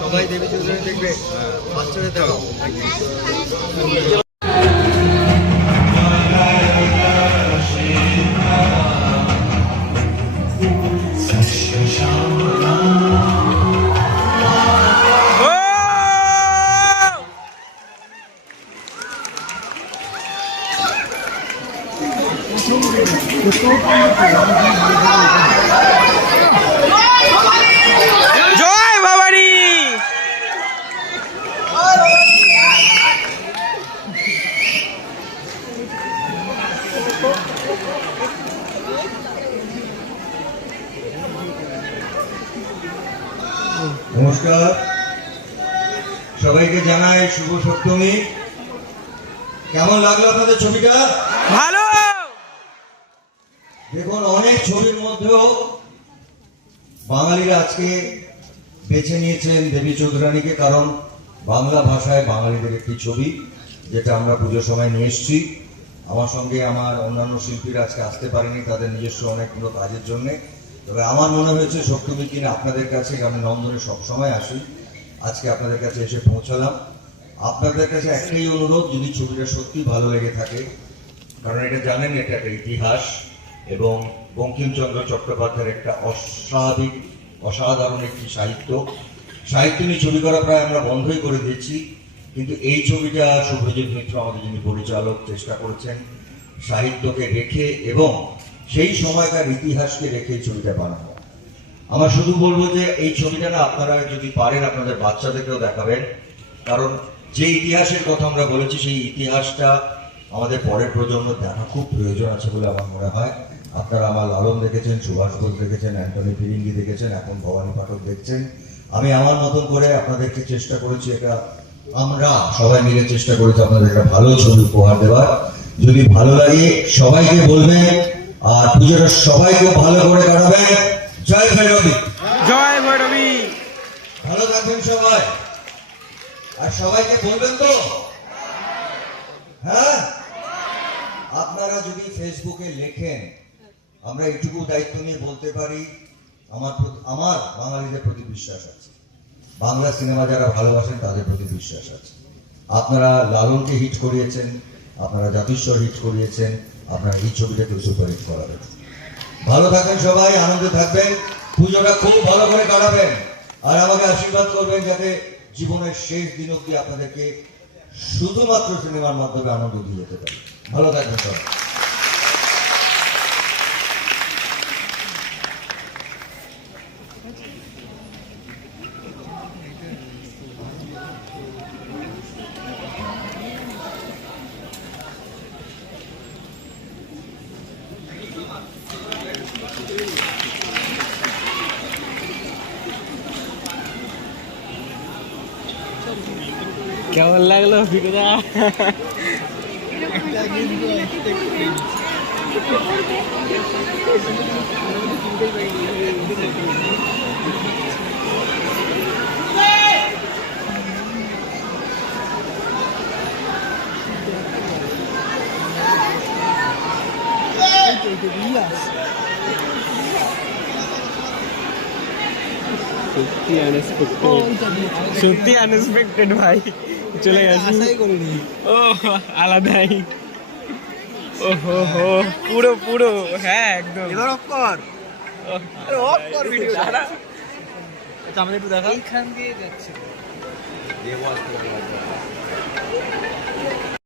সবাই দেবী চৌধুরী দেখবে। বাচ্চাদের দেখাও। জয় বাবারি নমস্কার। সবাইকে জানাই শুভ সপ্তমী। কেমন লাগল আপনাদের ছবিটা? ভালো। দেখুন, অনেক ছবির মধ্যেও বাঙালিরা আজকে বেছে নিয়েছেন দেবী চৌধুরানীকে, কারণ বাংলা ভাষায় বাঙালিদের একটি ছবি, যেটা আমরা পুজোর সময় নিয়ে এসেছি। আমার সঙ্গে আমার অন্যান্য শিল্পীরা আজকে আসতে পারেনি, তাদের নিজস্ব অনেকগুলো কাজের জন্য। তবে আমার মনে হয়েছে, সপ্তমীর দিন আপনাদের কাছে, আমি নন্দনে সবসময় আসি। আজকে আপনাদের কাছে এসে পৌঁছালাম। আপনাদের কাছে একটাই অনুরোধ, যদি ছবিটা সত্যি ভালো লেগে থাকে, কারণ এটা জানেন, এটা একটা ইতিহাস। এবং বঙ্কিমচন্দ্র চট্টোপাধ্যায়ের একটা অস্বাভাবিক, অসাধারণ একটি সাহিত্য। সাহিত্য নিয়ে ছবি করা প্রায় আমরা বন্ধই করে দিয়েছি, কিন্তু এই ছবিটা শুভজিৎ মিত্র আমাদের যিনি পরিচালক চেষ্টা করেছেন সাহিত্যকে রেখে এবং সেই সময়কার ইতিহাসকে রেখে এই ছবিটা বানানো। আমার শুধু বলব যে এই ছবিটা না, আপনারা যদি পারেন আপনাদের বাচ্চাদেরকেও দেখাবেন, কারণ যে ইতিহাসের কথা আমরা বলেছি, সেই ইতিহাসটা আমাদের পরের প্রজন্ম দেখা খুব প্রয়োজন আছে বলে আমার মনে হয়। আপনারা আমার লালন দেখেছেন সুভাষ বোস দেখেছেন অ্যান্টনি ফিরিঙ্গি দেখেছেন এখন ভবানী পাঠক দেখছেন। আমি আমার মতন করে আপনাদেরকে চেষ্টা করেছি এটা আমরা সবাই মিলে চেষ্টা করেছি আপনাদের একটা ভালো ছবি উপহার দেওয়ার। যদি ভালো লাগে সবাইকে বলবেন আর পুজোটা সবাইকে ভালো করে কাটাবেন। জয় ভৈরবী। জয় ভৈরবী। ভালো থাকবেন সবাই। আর সবাইকে বলবেন তো? হ্যাঁ? আপনারা যদি ফেসবুকে লেখেন, আমরা এইটুকু দায়িত্ব নিয়ে বলতে পারি, আমার আমার বাঙালিদের প্রতি বিশ্বাস আছে। বাংলা সিনেমা যারা ভালোবাসেন, তাদের প্রতি বিশ্বাস আছে। আপনারা লালনকে হিট করিয়েছেন, আপনারা জাতিস্বর হিট করিয়েছেন, আপনারা এই ছবিটাকে সুপার হিট করাবেন। ভালো থাকবেন সবাই, আনন্দে থাকবেন, পুজোটা খুব ভালো করে কাটাবেন, আর আমাকে আশীর্বাদ করবেন যাতে জীবনের শেষ দিন অব্দি আপনাদেরকে শুধুমাত্র সিনেমার মাধ্যমে আনন্দ দিয়ে যেতে পারি। ভালো থাকবেন সবাই। কেমন লাগল ভিডিওটা? সত্যি আনএক্সপেক্টেড সত্যি আনএক্সপেক্টেড ভাই চলে গেছি ও আলাদাই। ওহো হো হো পুরো পুরো। হ্যাঁ একদম। এবার অফ কর। অফ কর ভিডিও দাঁড়া। আচ্ছা আমাদের একটু দেখা। এইখান দিয়ে যাচ্ছে।